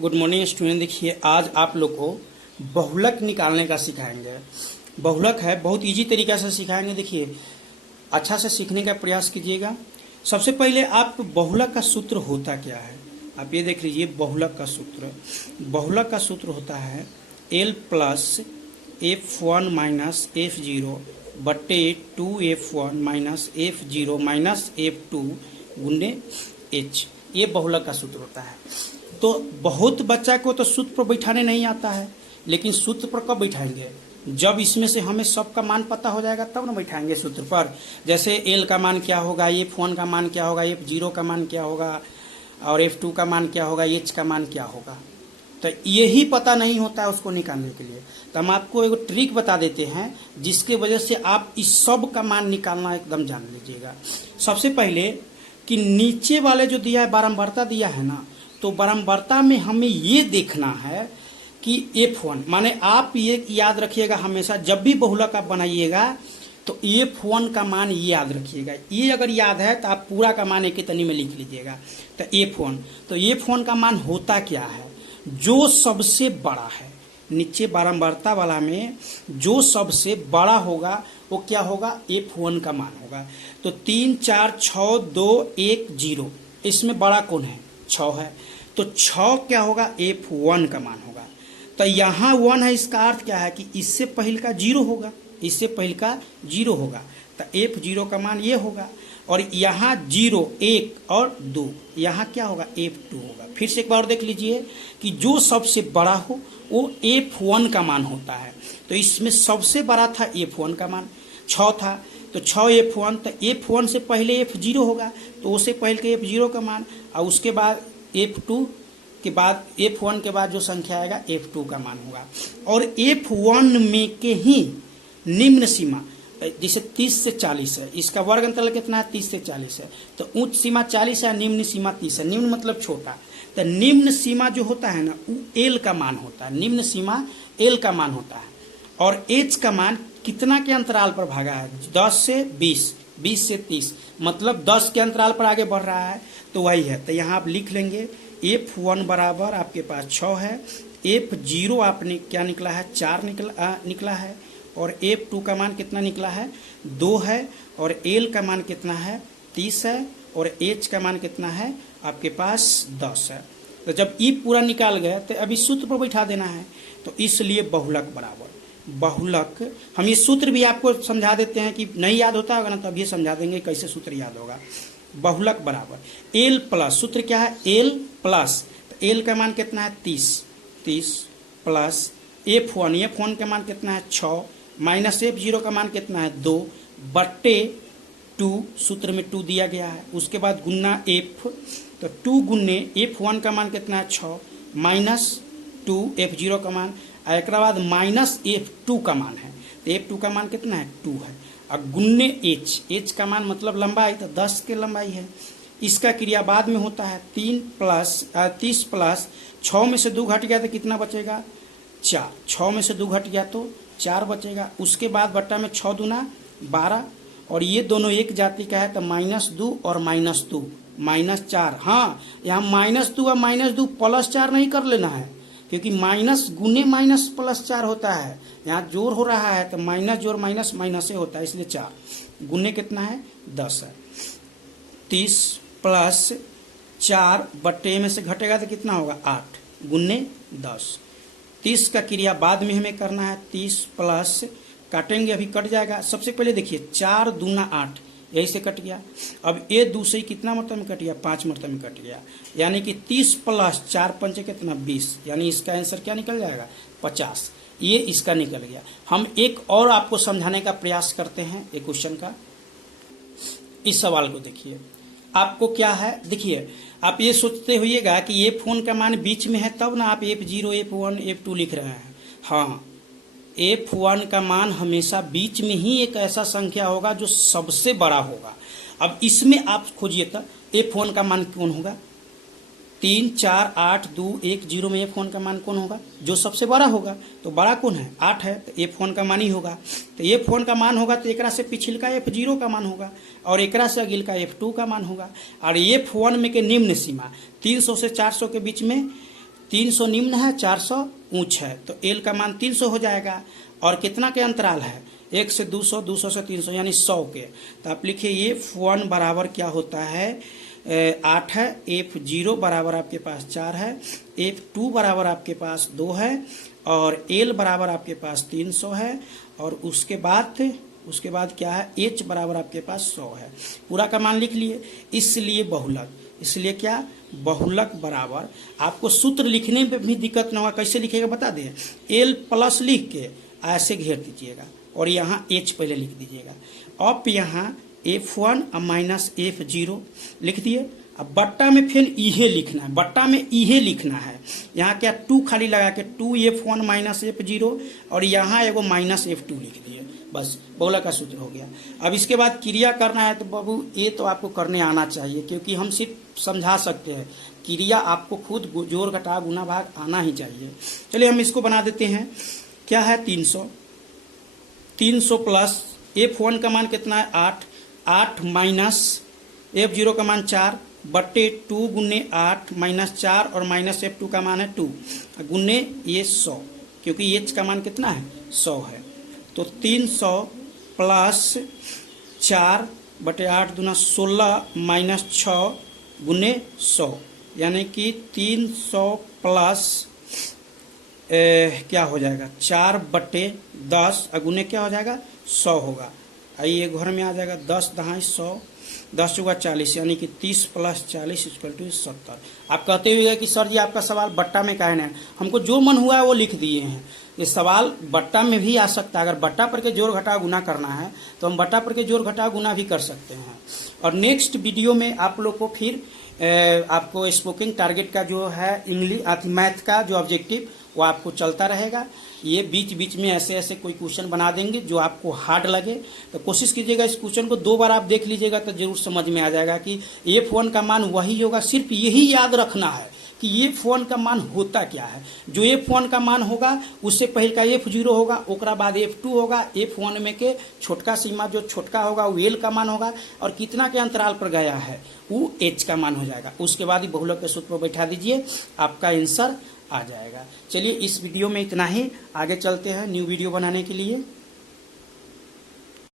Good morning student. देखिए आज आप लोग को बहुलक निकालने का सिखाएंगे। बहुलक है, बहुत इजी तरीका से सिखाएंगे। देखिए अच्छा से सीखने का प्रयास कीजिएगा। सबसे पहले आप बहुलक का सूत्र होता क्या है आप ये देख लीजिए। बहुलक का सूत्र होता है L plus F1 minus F0 बटे 2F1 minus F0 minus F2 गुने H। ये बहुलक का सूत्र होता है। तो बहुत बच्चा को तो सूत्र पर बैठाने नहीं आता है, लेकिन सूत्र पर कब बैठाएंगे? जब इसमें से हमें सबका मान पता हो जाएगा तब ना बैठाएंगे सूत्र पर। जैसे L का मान क्या होगा, F1 का मान क्या होगा, F0 का मान क्या होगा और F2 का मान क्या होगा, H का मान क्या होगा। तो यही पता नहीं होता है उसको निकालने के लिए। तो हम आपको एक ट्रिक बता देते हैं जिसके वजह से आप इस सब का मान निकालना एकदम जान लीजिएगा। सबसे पहले कि नीचे वाले जो दिया है बारंबारता दिया है ना, तो बारंबारता में हमें ये देखना है कि F1 माने आप ये याद रखिएगा हमेशा जब भी बहुलक आप बनाइएगा तो F1 का मान ये याद रखिएगा। ये अगर याद है तो आप पूरा का मान एक ही तनी में लिख लीजिएगा। तो F1 का मान होता क्या है? जो सबसे बड़ा है नीचे बारंबारता वाला में जो सबसे बड़ा होगा वो क्या होगा? F1 का मान होगा। तो 3 4 6 2 1 0 इसमें बड़ा कौन है? 6 है। तो 6 क्या होगा? F1 का मान होगा। तो यहाँ 1 है, इसका अर्थ क्या है कि इससे पहले का 0 होगा, इससे पहले का 0 होगा। तो F0 का मान ये होगा। और यहाँ 0 1 और 2 यहाँ क्या होगा? F2 होगा। फिर से एक बार देख लीजिए कि जो सबसे बड़ा हो वो F1 का मान होता है। तो इसमें सबसे बड़ा था F1 का मान 6 था, तो 6 F1। तो F1 से पहले F0 होगा, तो उससे पहले के F0 का मान, और उसके बाद F2 के बाद F1 के बाद जो संख्या आएगा F2 का मान होगा। और F1 में के ही निम्न सीमा जैसे 30 से 40 है, इसका वर्ग अंतराल कितना है? 30 से 40 है। तो उच्च सीमा 40 है, निम्न सीमा 30 है। निम्न मतलब छोटा। तो निम्न सीमा जो होता है ना वो L का मान होता है। निम्न सीमा L का मान होता है। और H का मान कितना के अंतराल पर भागा है? 10 से 20, 20 से 30, मतलब 10 के अंतराल पर आगे बढ़ रहा है, तो वही है। तो यहाँ आप लिख लेंगे F1 बराबर आपके पास 6 है, F0 आपने क्या निकला है? 4 निकला है। और F2 का मान कितना निकला है? 2 है। और L का मान कितना है? 30 है। और H का मान कितना है? आपके पास 10 है। तो जब ये पूरा निकाल गए तो अभी सूत्र पर बैठा देना है। तो इसलिए बहुलक बराबर बहुलक, हम ये सूत्र भी आपको समझा देते हैं कि नहीं याद होता होगा ना तो अभी समझा देंगे कैसे सूत्र याद होगा। बहुलक बराबर L प्लस, सूत्र क्या है? L प्लस, तो L का मान कितना है? 30 प्लस F1 का मान कितना है? 6 माइनस F0 का मान कितना है? 2 बट्टे 2, सूत्र में 2 दिया गया है। उसके बाद गुना F, तो 2 गुने F1 का मान कितना है? 6 माइनस 2 F0 का मान, और एक बाद माइनस F2 का मान है। तो F2 का मान कितना है? 2 है। और गुन्ने H का मान मतलब लंबाई, तो 10 के लंबाई है। इसका क्रिया बाद में होता है 30 प्लस 6 में से 2 घट गया तो कितना बचेगा? 4। 6 में से 2 घट गया तो 4 बचेगा। उसके बाद बट्टा में 6 दूना 12, और ये दोनों एक जाति का है तो -2 और -2 -4। हाँ, यहाँ -2 और -2 +4 नहीं कर लेना है, क्योंकि माइनस गुने माइनस +4 होता है। यहाँ जोड़ हो रहा है तो माइनस जोड़ माइनस माइनस से होता है, इसलिए 4 गुने कितना है? 10 है। 30 प्लस 4 बट्टे में से घटेगा तो कितना होगा? 8 गुने 10। 30 का क्रिया बाद में हमें करना है। 30 प्लस काटेंगे, अभी कट जाएगा। सबसे पहले देखिए 4 दूना 8, यही से कट गया। अब ये दूसरी कितना मरतबा में कट गया? 5 मरतबा में कट गया। यानी कि 30 प्लस 4 पंचे कितना? 20। यानी इसका आंसर क्या निकल जाएगा? 50। ये इसका निकल गया। हम एक और आपको समझाने का प्रयास करते हैं एक क्वेश्चन का। इस सवाल को देखिए, आपको क्या है? देखिए आप ये सोचते होइएगा कि F1 का मान बीच में है तब ना आप F0 F1 F2 लिख रहे हैं। हाँ, F1 का मान हमेशा बीच में ही एक ऐसा संख्या होगा जो सबसे बड़ा होगा। अब इसमें आप खोजिए तो F1 का मान कौन होगा? 3 4 8 2 1 0 में F1 का मान कौन होगा? जो सबसे बड़ा होगा। तो बड़ा कौन है? 8 है, तो F1 का मान ही होगा। तो F1 का मान होगा तो एकरा से पिछल का F0 का मान होगा, और एकरा से अगिल का F2 का मान होगा। और F1 में के निम्न सीमा 300 से 400 के बीच में 300 निम्न है, 400 ऊंच है, तो एल का मान 300 हो जाएगा। और कितना के अंतराल है, 1 से 200, 200 से 300 यानी 100 के। तो आप लिखिए F1 बराबर क्या होता है, 8 है, F0 बराबर आपके पास 4 है, F2 बराबर आपके पास 2 है, और L बराबर आपके पास 300 है, और उसके बाद क्या है, H बराबर आपके पास 100 है। पूरा का मान लिख लिए। इसलिए बहुलक, इसलिए क्या, बहुलक बराबर, आपको सूत्र लिखने में भी दिक्कत ना होगा, कैसे लिखेगा बता दें, L प्लस लिख के ऐसे घेर दीजिएगा और यहाँ H पहले लिख दीजिएगा। अब यहाँ F1 माइनस F0 लिख दिए। अब बट्टा में फिर इहे लिखना है, बट्टा में इहे लिखना है। यहाँ क्या 2 खाली लगा के 2F1 माइनस F0 और यहाँ एगो माइनस F2 लिख दिए, बस बहुलक का सूत्र हो गया। अब इसके बाद क्रिया करना है तो बाबू ये तो आपको करने आना चाहिए, क्योंकि हम सिर्फ समझा सकते हैं, क्रिया आपको खुद जोड़ घटा गुना भाग आना ही चाहिए। चलिए हम इसको बना देते हैं। क्या है 300, 300 प्लस F1 का मान कितना है 8, 8 माइनस F0 का मान 4 बट्टे 2 गुने 8 माइनस 4 और माइनस F2 का मान है 2 गुने ये 100, क्योंकि H का मान कितना है 100 है। तो 300 प्लस 4 बटे 8 दूना 16 माइनस 6 गुने 100, यानी कि 300 प्लस क्या हो जाएगा 4 बटे 10 गुने क्या हो जाएगा 100 होगा। आइए घर में आ जाएगा 10 दहाई 100, 10 चौका 40, यानी कि 30 प्लस 40 इक्वल टू 70। आप कहते हुए कि सर जी आपका सवाल बट्टा में काहे नहीं, हमको जो मन हुआ है वो लिख दिए हैं। ये सवाल बट्टा में भी आ सकता है, अगर बट्टा पर के जोड़ घटाव गुना करना है तो हम बट्टा पर के जोड़ घटाव गुना भी कर सकते हैं। और नेक्स्ट वीडियो में आप लोग को फिर आपको स्पोकन टारगेट का जो है इंग्लिश मैथ का जो ऑब्जेक्टिव वो आपको चलता रहेगा। ये बीच बीच में ऐसे ऐसे कोई क्वेश्चन बना देंगे जो आपको हार्ड लगे, तो कोशिश कीजिएगा इस क्वेश्चन को 2 बार आप देख लीजिएगा तो जरूर समझ में आ जाएगा कि F1 का मान वही होगा। सिर्फ यही याद रखना है कि F1 का मान होता क्या है। जो F1 का मान होगा उससे पहले का F0 होगा, ओकरा बाद F2 होगा, F1 में के छोटका सीमा जो छोटका होगा वो L का मान होगा, और कितना के अंतराल पर गया है वो H का मान हो जाएगा। उसके बाद ही बहुलक के सूत्र पर बैठा दीजिए, आपका आंसर आ जाएगा। चलिए इस वीडियो में इतना ही, आगे चलते हैं न्यू वीडियो बनाने के लिए।